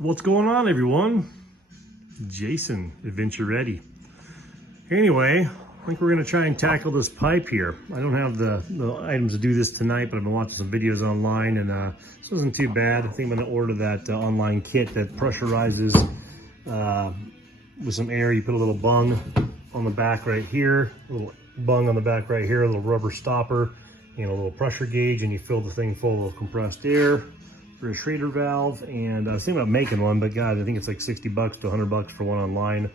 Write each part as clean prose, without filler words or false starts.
What's going on, everyone? Jason, Adventure Ready. Anyway, I think we're gonna try and tackle this pipe here. I don't have the items to do this tonight, but I've been watching some videos online, and this wasn't too bad. I think I'm gonna order that online kit that pressurizes with some air. You put a little bung on the back right here, a little bung on the back right here, a little rubber stopper, and a little pressure gauge, and you fill the thing full of compressed air for a Schrader valve. And I was thinking about making one, but God, I think it's like 60 bucks to 100 bucks for one online.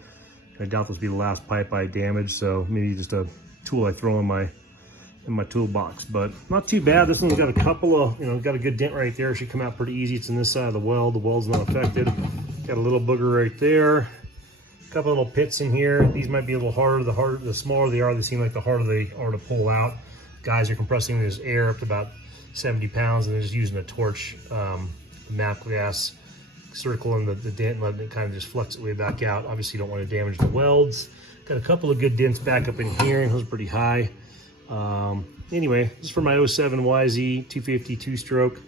I doubt this will be the last pipe I damaged, so maybe just a tool I throw in my toolbox. But not too bad. This one's got a couple of, got a good dent right there. It should come out pretty easy. It's in this side of the weld. The weld's not affected. Got a little booger right there. A couple of little pits in here. These might be a little harder. The smaller they are, they seem like the harder they are to pull out. Guys are compressing this air up to about 70 pounds, and they're just using a torch, map gas, circling the dent and letting it kind of just flex its way back out. Obviously, you don't want to damage the welds. Got a couple of good dents back up in here, and those are pretty high. Anyway, this is for my 07 YZ 250 two-stroke.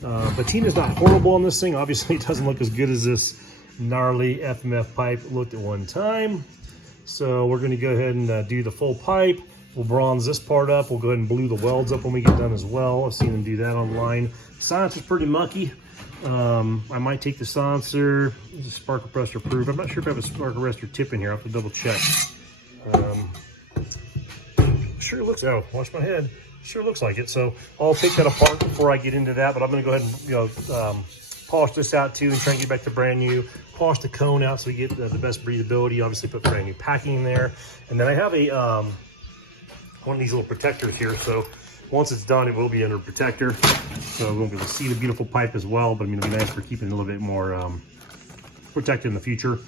Patina's not horrible on this thing. Obviously, it doesn't look as good as this gnarly FMF pipe looked at one time. So we're going to go ahead and do the full pipe. We'll bronze this part up. We'll go ahead and blue the welds up when we get done as well. I've seen them do that online. Silencer's pretty mucky. I might take the silencer. It's a spark arrestor proof. I'm not sure if I have a spark arrestor tip in here. I'll have to double check. Sure looks, oh, wash my head. Sure looks like it. So I'll take that apart before I get into that, but I'm gonna go ahead and polish this out too and try and get back to brand new. Polish the cone out so we get the best breathability. Obviously put brand new packing in there. And then I have a, one of these little protectors here. So once it's done, it will be under protector. So we won't be able to see the beautiful pipe as well, but I mean, it'll be nice for keeping it a little bit more protected in the future.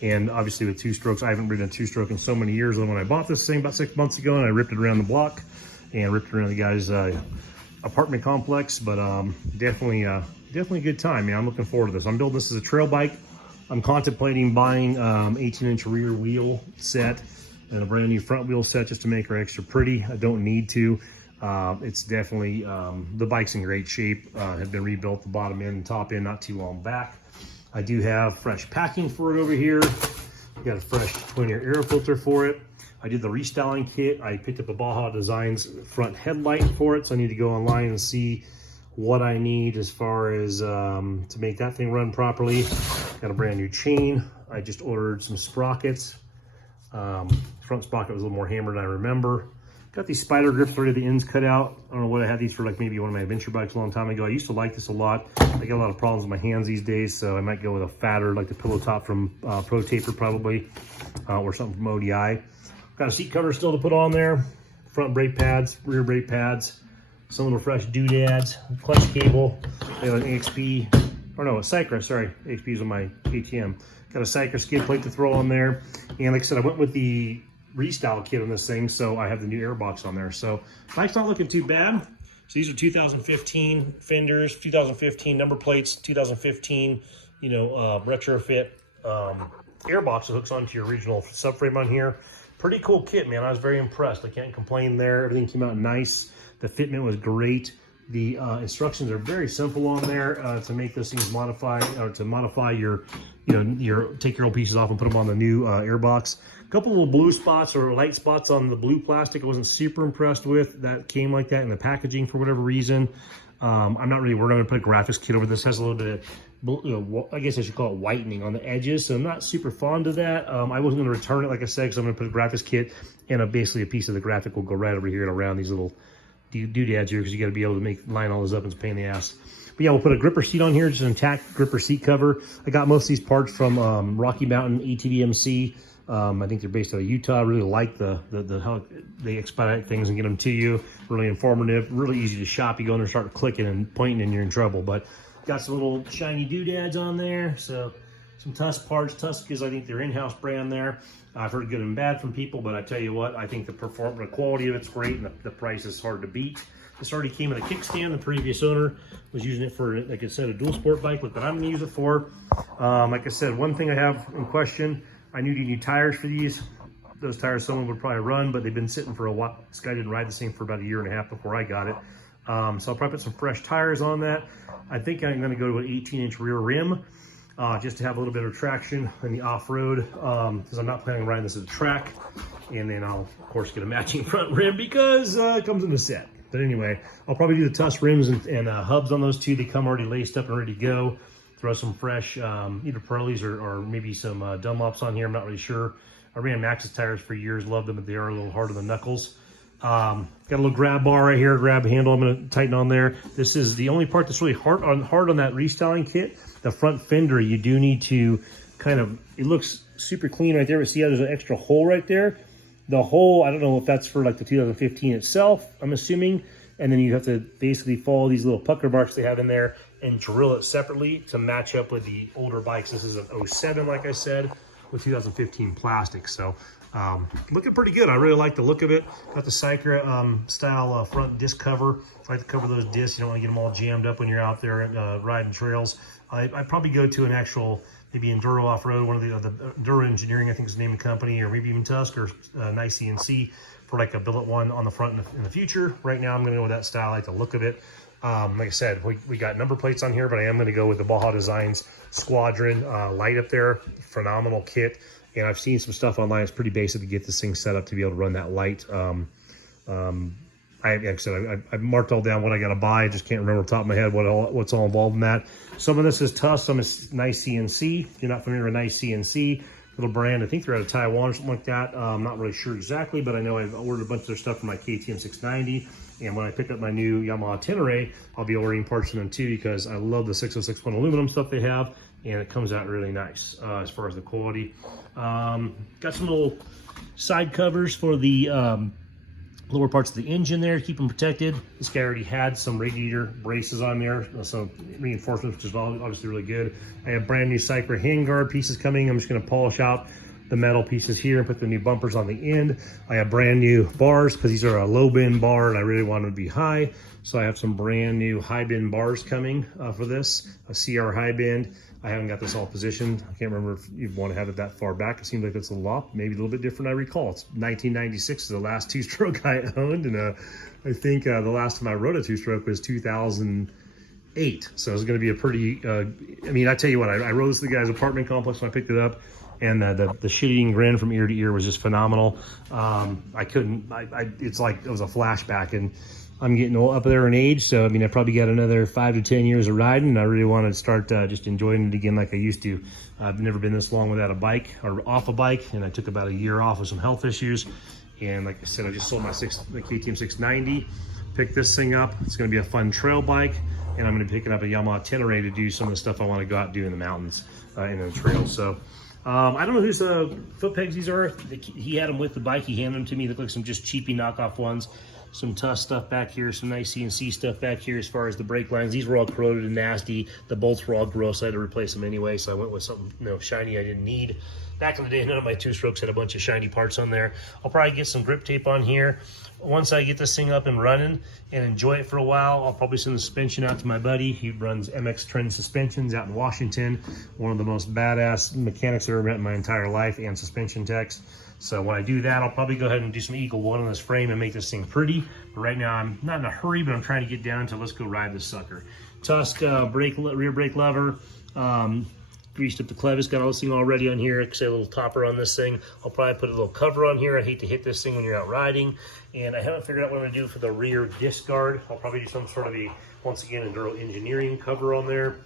And obviously with two strokes, I haven't ridden a two stroke in so many years. And when I bought this thing about 6 months ago, and I ripped it around the block and ripped it around the guy's apartment complex, but definitely a good time. Yeah, I'm looking forward to this. I'm building this as a trail bike. I'm contemplating buying 18-inch rear wheel set and a brand new front wheel set just to make her extra pretty. I don't need to. It's definitely, the bike's in great shape. Had been rebuilt the bottom end and top end not too long back. I do have fresh packing for it over here. Got a fresh twin air filter for it. I did the restyling kit. I picked up a Baja Designs front headlight for it, so I need to go online and see what I need as far as to make that thing run properly. Got a brand new chain. I just ordered some sprockets. Front sprocket was a little more hammered than I remember. Got these spider grips already, the ends cut out. I don't know what I had these for, like maybe one of my adventure bikes a long time ago. I used to like this a lot. I got a lot of problems with my hands these days, so I might go with a fatter, like the pillow top from Pro Taper probably, or something from ODI. Got a seat cover still to put on there. Front brake pads, rear brake pads, some little fresh doodads, clutch cable. I got an AXP, or no, a Cycra, sorry. AXP is on my KTM. Got a Cycra skid plate to throw on there. And like I said, I went with the restyle kit on this thing, so I have the new airbox on there. So bike's not looking too bad. So these are 2015 fenders, 2015 number plates, 2015 retrofit airbox that hooks onto your original subframe on here. Pretty cool kit, man. I was very impressed. I can't complain there. Everything came out nice. The fitment was great. The instructions are very simple on there to make those things modify, or to modify your take your old pieces off and put them on the new airbox. A couple little blue spots or light spots on the blue plastic I wasn't super impressed with. That came like that in the packaging for whatever reason. I'm not really worried. I'm gonna put a graphics kit over this. Has a little bit of, I guess I should call it whitening on the edges, so I'm not super fond of that. I wasn't gonna return it, like I said, because I'm gonna put a graphics kit, and basically a piece of the graphic will go right over here and around these little doodads here, because you got to be able to line all those up. It's a pain in the ass. But yeah, we'll put a gripper seat on here, just an intact gripper seat cover. I got most of these parts from Rocky Mountain ATVMC. I think they're based out of Utah. I really like the how they expedite things and get them to you. Really informative, really easy to shop. You go in there and start clicking and pointing and you're in trouble. But got some little shiny doodads on there. So some Tusk parts. Tusk is, I think, their in-house brand there. I've heard good and bad from people, but I tell you what, I think the quality of it's great, and the price is hard to beat. This already came with a kickstand. The previous owner was using it for, like I said, a dual sport bike, but I'm gonna use it for. Like I said, one thing I have in question, I need new tires for these. Those tires someone would probably run, but they've been sitting for a while. This guy didn't ride this thing for about 1.5 years before I got it. So I'll probably put some fresh tires on that. I think I'm gonna go to an 18-inch rear rim. just to have a little bit of traction in the off-road, because I'm not planning on riding this as a track. And then I'll, of course, get a matching front rim because it comes in the set. But anyway, I'll probably do the Tusk rims and hubs on those two. They come already laced up and ready to go. Throw some fresh, either Pirellis or maybe some Dunlops on here. I'm not really sure. I ran Maxxis tires for years, loved them, but they are a little hard on the knuckles. Got a little grab bar right here, grab handle. I'm going to tighten on there. This is the only part that's really hard on that restyling kit. The front fender, you do need to kind of, it looks super clean right there, but see how there's an extra hole right there? The hole, I don't know if that's for like the 2015 itself, I'm assuming. And then you have to basically follow these little pucker marks they have in there and drill it separately to match up with the older bikes. This is an 07, like I said, with 2015 plastic. So looking pretty good. I really like the look of it. Got the Cycra style front disc cover. I like to cover those discs. You don't want to get them all jammed up when you're out there riding trails. I'd probably go to an actual, maybe Enduro Off-Road, one of the Enduro Engineering, I think is the name of the company, or maybe even Tusk or Nice CNC for like a billet one on the front in the future. Right now, I'm going to go with that style. I like the look of it. Like I said, we got number plates on here, but I am going to go with the Baja Designs Squadron light up there. Phenomenal kit. And I've seen some stuff online. It's pretty basic to get this thing set up to be able to run that light. Like I said, I marked all down what I got to buy. I just can't remember off the top of my head what's all involved in that. Some of this is Tusk, some is Nice CNC. If you're not familiar with Nice CNC, little brand. I think they're out of Taiwan or something like that. I'm not really sure exactly, but I know I've ordered a bunch of their stuff for my KTM 690. And when I pick up my new Yamaha Tenere, I'll be ordering parts from them too, because I love the 606.1 aluminum stuff they have, and it comes out really nice as far as the quality. Got some little side covers for the lower parts of the engine there to keep them protected. This guy already had some radiator braces on there, some reinforcements, which is obviously really good. I have brand new Cycra handguard pieces coming. I'm just going to polish out the metal pieces here and put the new bumpers on the end. I have brand new bars because these are a low bend bar and I really want them to be high. So I have some brand new high bend bars coming for this, a CR high bend. I haven't got this all positioned. I can't remember if you want to have it that far back. It seems like it's a lot, maybe a little bit different. I recall it's 1996 is the last two-stroke I owned, and I think the last time I rode a two-stroke was 2008. So it's going to be a pretty. I mean, I tell you what, I rode this to the guy's apartment complex when I picked it up, and the shit-eating grin from ear to ear was just phenomenal. I couldn't. It's like it was a flashback, and I'm getting up there in age, so I mean, I probably got another 5 to 10 years of riding, and I really want to start just enjoying it again like I used to. I've never been this long without a bike or off a bike, and I took about a year off with some health issues. And like I said, I just sold my KTM 690, picked this thing up. It's going to be a fun trail bike, and I'm going to be picking up a Yamaha Tenere to do some of the stuff I want to go out and do in the mountains and in the trails. So I don't know whose foot pegs these are. He had them with the bike. He handed them to me. They look like some just cheapy knockoff ones. Some Tusk stuff back here, some nice CNC stuff back here as far as the brake lines. These were all corroded and nasty. The bolts were all gross. So I had to replace them anyway, so I went with something shiny I didn't need. Back in the day, none of my two-strokes had a bunch of shiny parts on there. I'll probably get some grip tape on here. Once I get this thing up and running and enjoy it for a while, I'll probably send the suspension out to my buddy. He runs MX Trend Suspensions out in Washington. One of the most badass mechanics I've ever met in my entire life, and suspension techs. So when I do that, I'll probably go ahead and do some Eagle One on this frame and make this thing pretty. But right now, I'm not in a hurry, but I'm trying to get down to let's go ride this sucker. Tusk rear brake lever. Greased up the clevis, got all this thing all ready on here. Like I say, a little topper on this thing. I'll probably put a little cover on here. I hate to hit this thing when you're out riding. And I haven't figured out what I'm gonna do for the rear disc guard. I'll probably do some sort of a, once again, Enduro Engineering cover on there.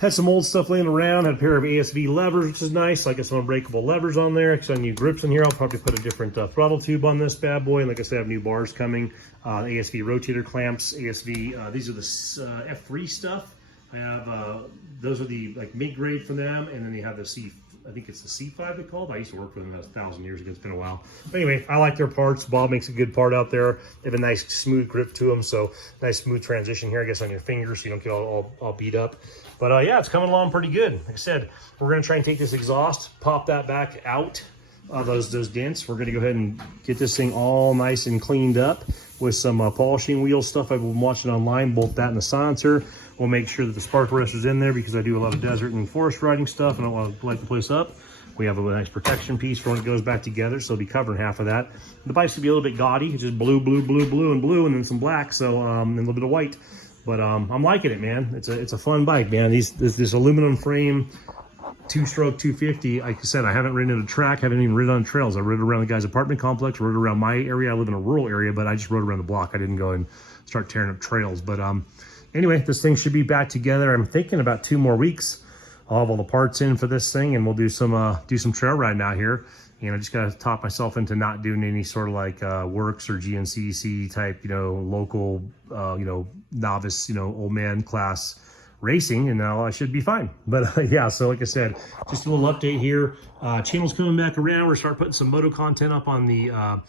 Had some old stuff laying around. Had a pair of ASV levers, which is nice. I got some unbreakable levers on there. Some new grips in here. I'll probably put a different throttle tube on this bad boy. And like I said, I have new bars coming. ASV rotator clamps. ASV, these are the F3 stuff. I have, those are the like mid-grade for them. And then they have the C, I think it's the C5 they called. I used to work with them 1,000 years ago. It's been a while. But anyway, I like their parts. Bob makes a good part out there. They have a nice smooth grip to them. So nice smooth transition here, I guess, on your fingers so you don't get all beat up. But yeah, it's coming along pretty good. Like I said, we're going to try and take this exhaust, pop that back out, those dents. We're going to go ahead and get this thing all nice and cleaned up with some polishing wheel stuff I've been watching online, bolt that in the silencer. We'll make sure that the spark arrester's in there because I do a lot of desert and forest riding stuff and I don't want to light the place up. We have a nice protection piece for when it goes back together, so it'll be covering half of that. The bike's gonna be a little bit gaudy. It's just blue, blue, blue, blue, and blue, and then some black, so and a little bit of white. But I'm liking it, man. It's a fun bike, man. This aluminum frame, 2-stroke 250. Like I said, I haven't ridden in a track, haven't even ridden on trails. I rode around the guy's apartment complex, rode around my area. I live in a rural area, but I just rode around the block. I didn't go and start tearing up trails. But anyway, this thing should be back together. I'm thinking about 2 more weeks. I'll have all the parts in for this thing, and we'll do some trail riding out here. And I just got to talk myself into not doing any sort of like works or GNCC type, local, novice, old man class racing, and now I should be fine. But yeah, so like I said, just a little update here. Channel's coming back around. We're start putting some moto content up on the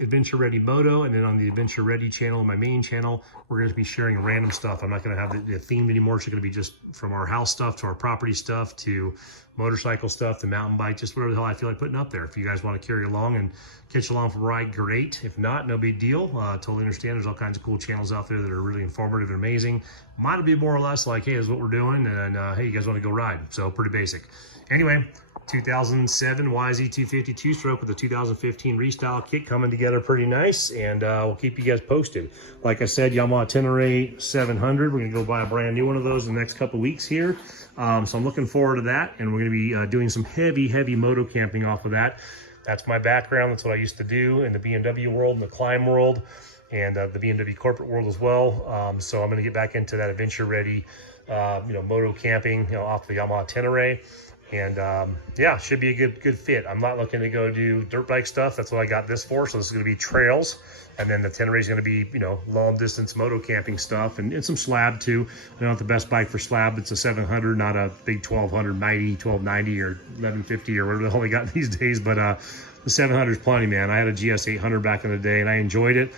Adventure Ready Moto, and then on the Adventure Ready channel, my main channel, we're going to be sharing random stuff. I'm not going to have the theme anymore. It's going to be just from our house stuff to our property stuff to motorcycle stuff to mountain bike, just whatever the hell I feel like putting up there. If you guys want to carry along and catch along for a ride, great. If not, no big deal. Totally understand. There's all kinds of cool channels out there that are really informative and amazing. Mine be more or less like, hey, this is what we're doing, and hey, you guys want to go ride? So pretty basic. Anyway, 2007 YZ 250 2-stroke with the 2015 Restyle kit coming together pretty nice, and we'll keep you guys posted. Like I said, Yamaha Tenere 700. We're going to go buy a brand new one of those in the next couple weeks here. So I'm looking forward to that, and we're going to be doing some heavy moto camping off of that. That's my background. That's what I used to do in the BMW world and the climb world, and the BMW corporate world as well. So I'm going to get back into that adventure ready, moto camping, off the Yamaha Tenere. And yeah, should be a good fit. I'm not looking to go do dirt bike stuff. That's what I got this for. So this is going to be trails. And then the Tenere is going to be, long distance moto camping stuff and some slab too. I know the best bike for slab, it's a 700, not a big 1290, 1290 or 1150 or whatever the hell they got these days. But the 700 is plenty, man. I had a GS 800 back in the day and I enjoyed it.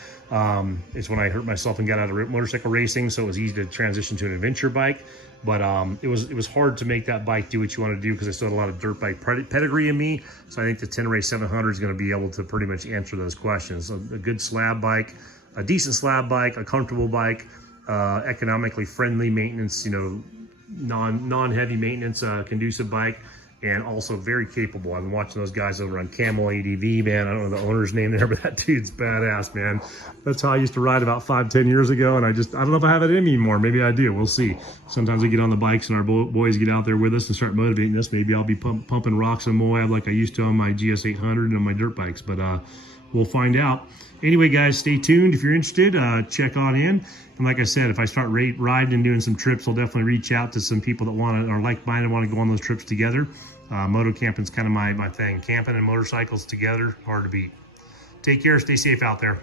It's when I hurt myself and got out of motorcycle racing, so it was easy to transition to an adventure bike. But it was hard to make that bike do what you want to do because I still had a lot of dirt bike pedigree in me. So I think the Tenere 700 is going to be able to pretty much answer those questions. A good slab bike, a decent slab bike, a comfortable bike, economically friendly maintenance, non-heavy maintenance, conducive bike. And also very capable. I've been watching those guys over on Camel ADV, man. I don't know the owner's name there, but that dude's badass, man. That's how I used to ride about 5-10 years ago, and I don't know if I have it in me anymore. Maybe I do. We'll see. Sometimes we get on the bikes and our boys get out there with us and start motivating us. Maybe I'll be pumping rocks in Moab like I used to on my GS 800 and on my dirt bikes, but we'll find out. Anyway, guys, stay tuned. If you're interested, check on in. And like I said, if I start riding and doing some trips, I'll definitely reach out to some people that are like-minded, want to go on those trips together. Moto camping's kind of my thing. Camping and motorcycles together, hard to beat. Take care, stay safe out there.